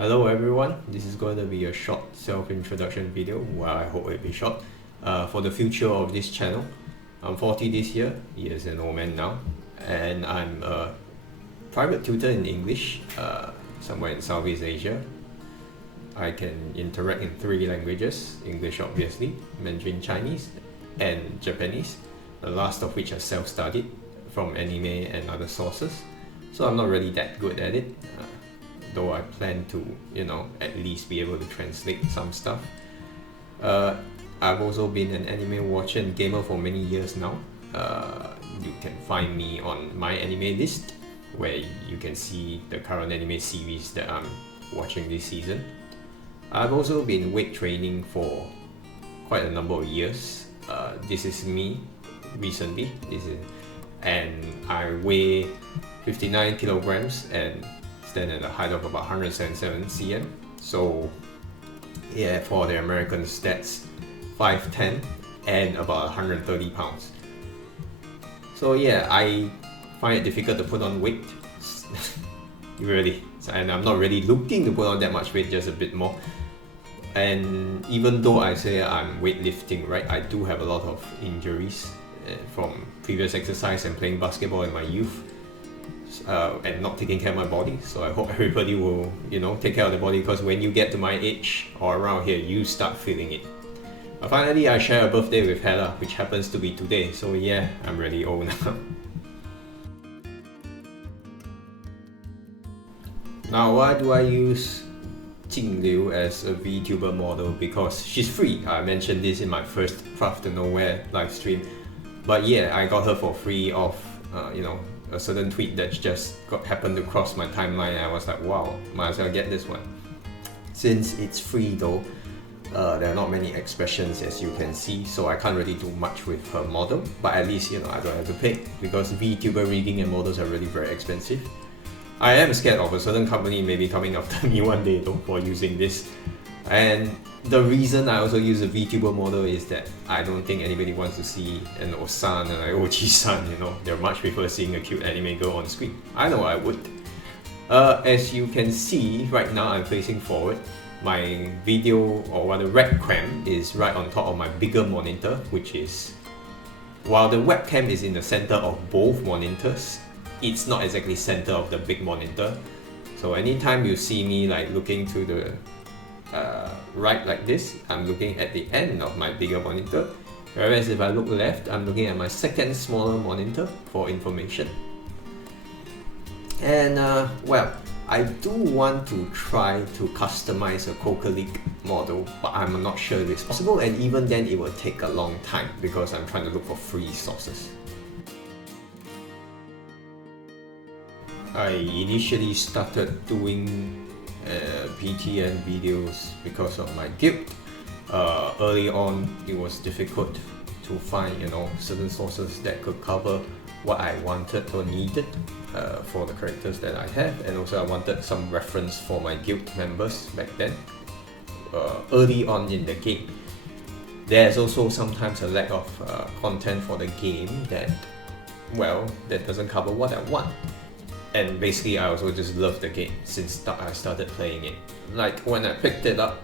Hello everyone, this is going to be a short self-introduction video. Well, I hope it'll be short. For the future of this channel. I'm 40 this year, yes, an old man now, and I'm a private tutor in English somewhere in Southeast Asia. I can interact in 3 languages, English obviously, Mandarin Chinese, and Japanese, the last of which I self-studied from anime and other sources. So I'm not really that good at it, though I plan to, at least be able to translate some stuff. I've also been an anime watcher and gamer for many years now. You can find me on MyAnimeList, where you can see the current anime series that I'm watching this season. I've also been weight training for quite a number of years. This is me recently, and I weigh 59 kilograms and stand at a height of about 177 cm. So yeah, for the American stats, 5'10" and about 130 pounds. So yeah, I find it difficult to put on weight, really, and I'm not really looking to put on that much weight, just a bit more. And even though I say I'm weightlifting, right, I do have a lot of injuries from previous exercise and playing basketball in my youth, and not taking care of my body. So I hope everybody will, take care of their body, because when you get to my age or around here, you start feeling it. Finally, I share a birthday with Hella, which happens to be today. So yeah, I'm really old now. Now, why do I use Jingliu as a Vtuber model? Because she's free. I mentioned this in my first Path to Nowhere live stream. But yeah, I got her for free off, a certain tweet that just happened to cross my timeline, and I was like, wow, might as well get this one. Since it's free though, there are not many expressions, as you can see, so I can't really do much with her model, but at least, I don't have to pay, because VTuber rigging and models are really very expensive. I am scared of a certain company maybe coming after me one day though for using this. And the reason I also use a VTuber model is that I don't think anybody wants to see an Osan and an Oji-san, They much prefer seeing a cute anime girl on screen. I know I would. As you can see, right now I'm facing forward. My video, or rather webcam, is right on top of my bigger monitor, which is, while the webcam is in the center of both monitors, it's not exactly center of the big monitor. So anytime you see me looking to the right like this, I'm looking at the end of my bigger monitor, whereas if I look left, I'm looking at my second smaller monitor for information. And well, I do want to try to customize a Kokalik model, but I'm not sure if it's possible, and even then it will take a long time because I'm trying to look for free sources. I initially started doing PTN videos because of my guild. Early on, it was difficult to find, certain sources that could cover what I wanted or needed for the characters that I have, and also I wanted some reference for my guild members back then. Early on in the game, there's also sometimes a lack of content for the game that doesn't cover what I want. And basically, I also just love the game since I started playing it. Like when I picked it up,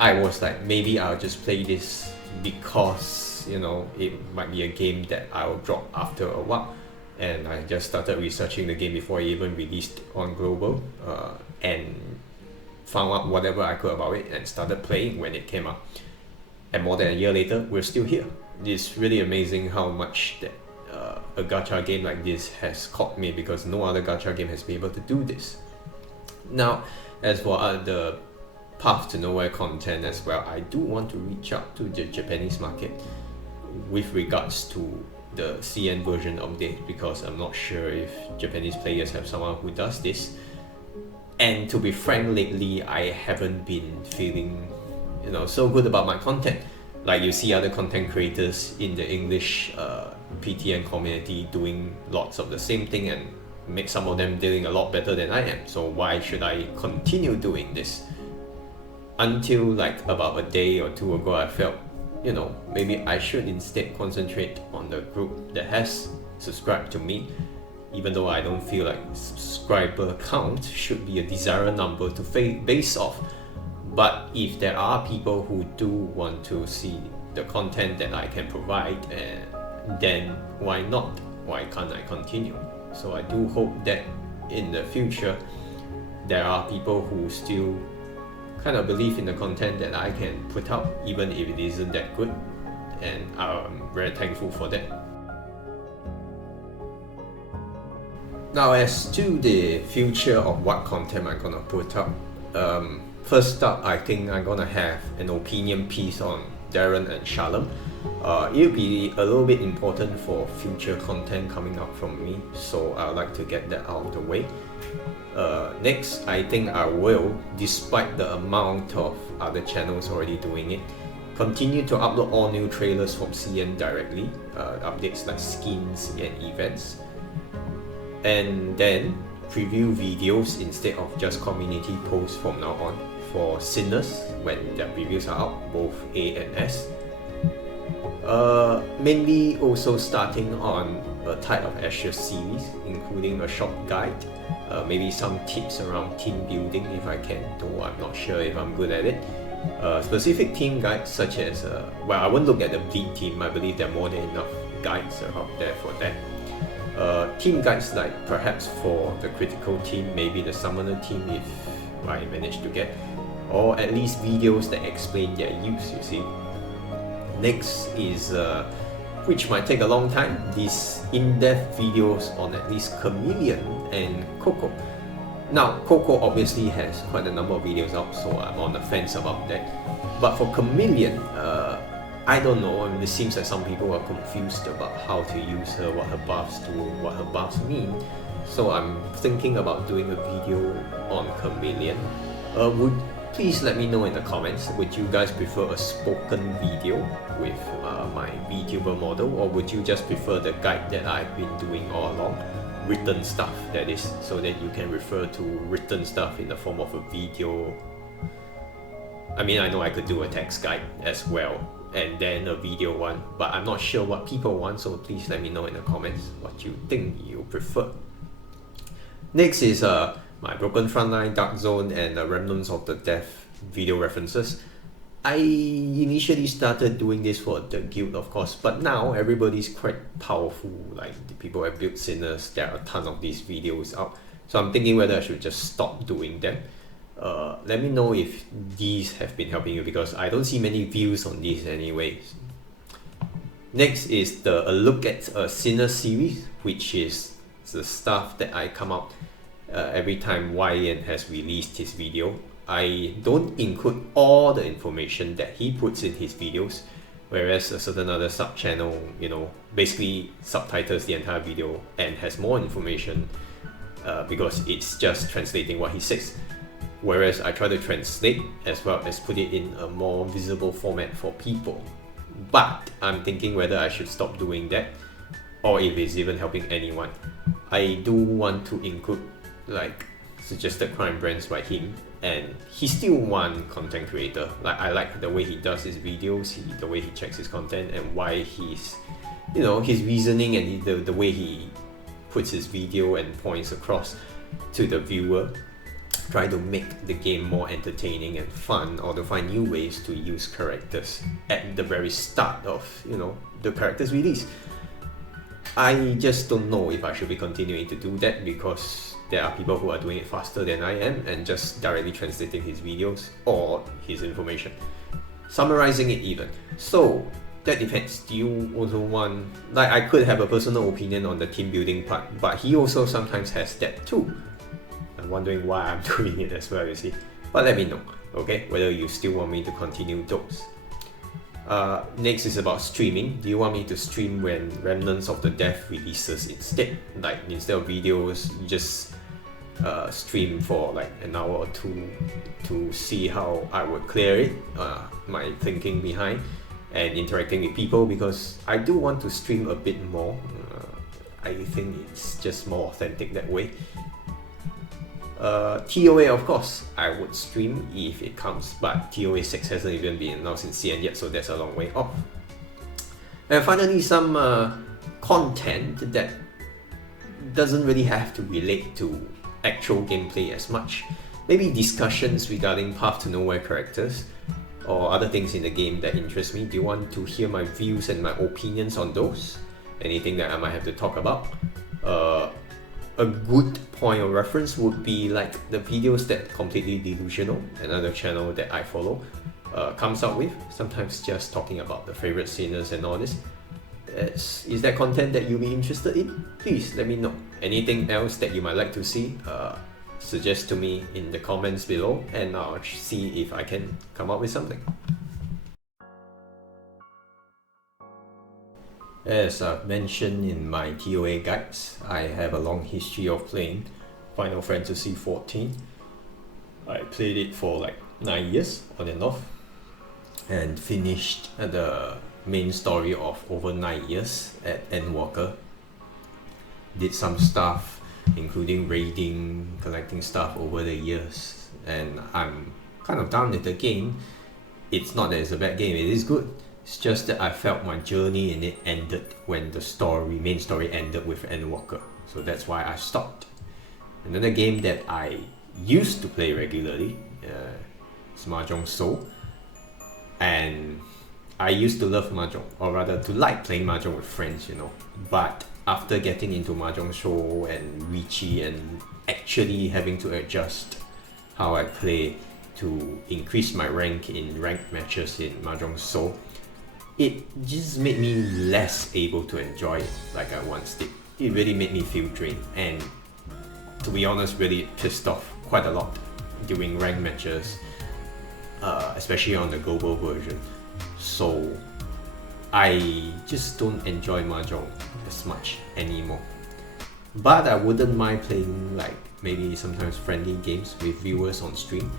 I was like, maybe I'll just play this because, it might be a game that I'll drop after a while. And I just started researching the game before it even released on global, and found out whatever I could about it and started playing when it came out. And more than a year later, we're still here. It's really amazing how much that a gacha game like this has caught me, because no other gacha game has been able to do this. Now, as for the Path to Nowhere content as well, I do want to reach out to the Japanese market with regards to the CN version of this, because I'm not sure if Japanese players have someone who does this. And to be frank, lately I haven't been feeling so good about my content. Like you see other content creators in the English PTN community doing lots of the same thing, and make some of them doing a lot better than I am. So why should I continue doing this? Until about a day or two ago, I felt, maybe I should instead concentrate on the group that has subscribed to me, even though I don't feel like subscriber count should be a desired number to base off. But if there are people who do want to see the content that I can provide, then why not? Why can't I continue? So I do hope that in the future there are people who still kind of believe in the content that I can put out, even if it isn't that good, and I'm very thankful for that. Now, as to the future of what content I'm gonna put up, first up, I think I'm gonna have an opinion piece on Darren and Shalom. It'll be a little bit important for future content coming up from me, so I'd like to get that out of the way. Next, I think I will, despite the amount of other channels already doing it, continue to upload all new trailers from CN directly, updates like skins and events, and then preview videos instead of just community posts from now on for Sinners when their reviews are out, both A and S. Mainly also starting on a Tide of Ashes series, including a short guide, maybe some tips around team building if I can, though I'm not sure if I'm good at it. Specific team guides such as, well, I won't look at the Bleed team, I believe there are more than enough guides out there for that. Team guides like perhaps for the critical team, maybe the summoner team if I manage to get, or at least videos that explain their use, you see. Next is, which might take a long time, these in-depth videos on at least Chameleon and Coco. Now, Coco obviously has quite a number of videos out, so I'm on the fence about that. But for Chameleon, I don't know, I mean, it seems like some people are confused about how to use her, what her buffs do, what her buffs mean. So I'm thinking about doing a video on Chameleon. Please let me know in the comments, would you guys prefer a spoken video with my Vtuber model, or would you just prefer the guide that I've been doing all along? Written stuff, that is, so that you can refer to written stuff in the form of a video. I mean, I know I could do a text guide as well, and then a video one, but I'm not sure what people want, so please let me know in the comments what you think you prefer. Next is my Broken Frontline, Dark Zone, and Remnants of the Death video references. I initially started doing this for the guild, of course, but now everybody's quite powerful, like the people have built Sinners, there are a ton of these videos out, so I'm thinking whether I should just stop doing them. Let me know if these have been helping you, because I don't see many views on these anyways. Next is a look at a Sinner series, which is the stuff that I come out every time YN has released his video. I don't include all the information that he puts in his videos, whereas a certain other sub channel, you know, basically subtitles the entire video and has more information because it's just translating what he says. Whereas I try to translate as well as put it in a more visible format for people. But I'm thinking whether I should stop doing that, or if it's even helping anyone. I do want to include like suggested crime brands by him, and he's still one content creator. Like, I like the way he does his videos, the way he checks his content, and why he's, you know, his reasoning and the way he puts his video and points across to the viewer, try to make the game more entertaining and fun, or to find new ways to use characters at the very start of, you know, the character's release. I just don't know if I should be continuing to do that, because there are people who are doing it faster than I am and just directly translating his videos or his information, summarizing it even. So that depends. Do you also want, like, I could have a personal opinion on the team building part, but he also sometimes has that too. I'm wondering why I'm doing it as well, you see. But let me know, okay, whether you still want me to continue those. Next is about streaming. Do you want me to stream when Remnants of the Death releases instead? Like, instead of videos, you just stream for like an hour or two to see how I would clear it, my thinking behind, and interacting with people, because I do want to stream a bit more. I think it's just more authentic that way. TOA, of course, I would stream if it comes, but TOA 6 hasn't even been announced in CN yet, so that's a long way off. And finally, some content that doesn't really have to relate to actual gameplay as much. Maybe discussions regarding path to nowhere characters or other things in the game that interest me. Do you want to hear my views and my opinions on those? Anything that I might have to talk about? A good point of reference would be like the videos that Completely Delusional, another channel that I follow, comes out with, sometimes just talking about the favorite sceners and all this. Is that content that you'll be interested in? Please let me know. Anything else that you might like to see, suggest to me in the comments below, and I'll see if I can come up with something. As I've mentioned in my TOA guides, I have a long history of playing Final Fantasy XIV. I played it for like 9 years on and off, and finished the main story of over 9 years at Endwalker. Did some stuff including raiding, collecting stuff over the years, and I'm kind of done with the game. It's not that it's a bad game, it is good. It's just that I felt my journey in it ended when the main story ended with Endwalker. So that's why I stopped. Another game that I used to play regularly is Mahjong Soul. And I used to love Mahjong, or rather to like playing Mahjong with friends, But after getting into Mahjong Soul and Wiki and actually having to adjust how I play to increase my rank in ranked matches in Mahjong Soul, it just made me less able to enjoy it like I once did. It really made me feel drained, and to be honest, really pissed off quite a lot during ranked matches, especially on the global version. So I just don't enjoy Mahjong as much anymore. But I wouldn't mind playing like maybe sometimes friendly games with viewers on stream.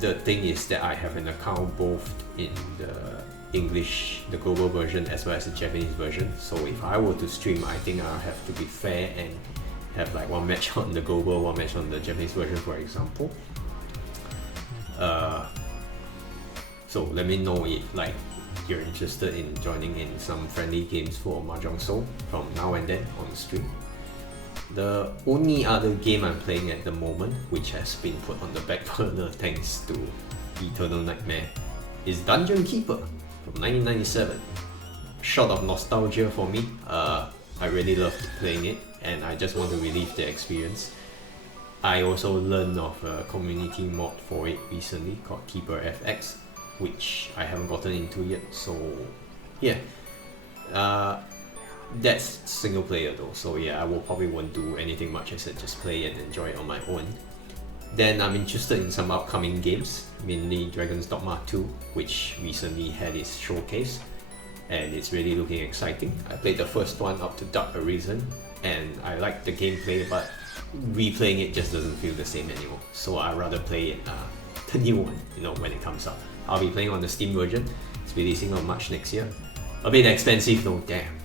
The thing is that I have an account both in the global version as well as the Japanese version. So if I were to stream, I think I'll have to be fair and have like one match on the global, one match on the Japanese version, for example. So let me know if like you're interested in joining in some friendly games for Mahjong Soul from now and then on the stream. The only other game I'm playing at the moment, which has been put on the back burner thanks to Eternal Nightmare, is Dungeon Keeper from 1997. Shot of nostalgia for me. I really loved playing it, and I just want to relive the experience. I also learned of a community mod for it recently called Keeper FX, which I haven't gotten into yet, so yeah. That's single player though, so yeah, I probably won't do anything much except just play and enjoy it on my own. Then I'm interested in some upcoming games, mainly Dragon's Dogma 2, which recently had its showcase, and it's really looking exciting. I played the first one up to Dark Arisen, and I like the gameplay, but replaying it just doesn't feel the same anymore. So I'd rather play the new one, when it comes out. I'll be playing on the Steam version. It's releasing on March next year. A bit expensive though, damn.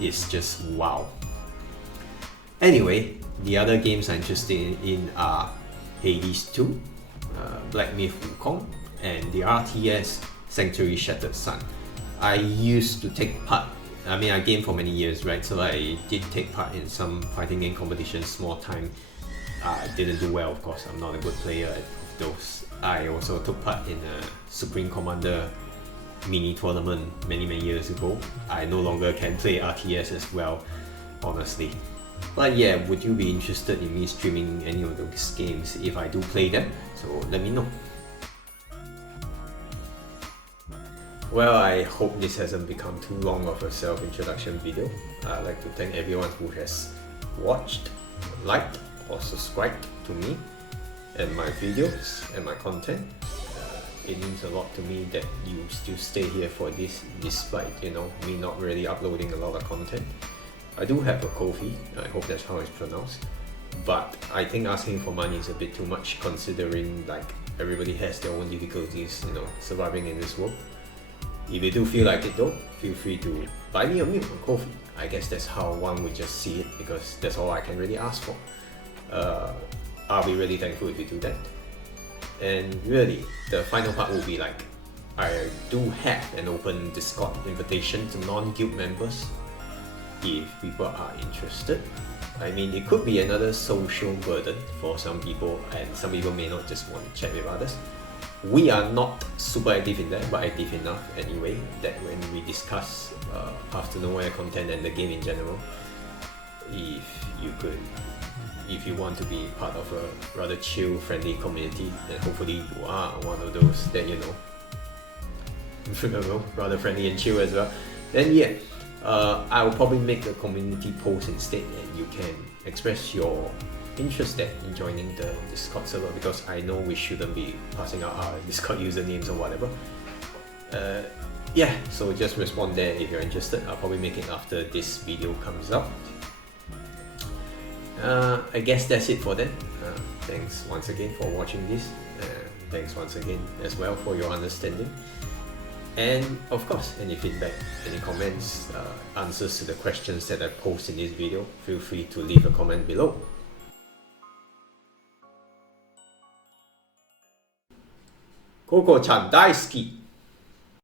It's just wow. Anyway, the other games I'm interested in are Hades 2, Black Myth Wukong, and the RTS Sanctuary Shattered Sun. I used to take part, I gamed for many years, right? So I did take part in some fighting game competitions, small time. I didn't do well, of course. I'm not a good player at those. I also took part in a Supreme Commander mini tournament many years ago. I no longer can play RTS as well, honestly. But yeah, would you be interested in me streaming any of those games if I do play them? So let me know. Well, I hope this hasn't become too long of a self-introduction video. I'd like to thank everyone who has watched, liked, or subscribed to me and my videos and my content. It means a lot to me that you still stay here for this, despite me not really uploading a lot of content. I do have a Ko-fi, I hope that's how it's pronounced, but I think asking for money is a bit too much, considering like everybody has their own difficulties, surviving in this world. If you do feel like it though, feel free to buy me a meal on Ko-fi. I guess that's how one would just see it, because that's all I can really ask for. I'll be really thankful if you do that. And really, the final part will be like, I do have an open Discord invitation to non-guild members. if people are interested. I mean, it could be another social burden for some people, and some people may not just want to chat with others. We are not super active in that, but active enough anyway that when we discuss afternoon content and the game in general, if you want to be part of a rather chill, friendly community, then hopefully you are one of those that rather friendly and chill as well. Then yeah, I will probably make a community post instead, and you can express your interest in joining the Discord server, because I know we shouldn't be passing out our Discord usernames or whatever. Yeah, so just respond there if you're interested. I'll probably make it after this video comes out. I guess that's it for then. Thanks once again for watching this. Thanks once again as well for your understanding. And of course, any feedback, any comments, answers to the questions that I post in this video, feel free to leave a comment below. Coco-chan 大好き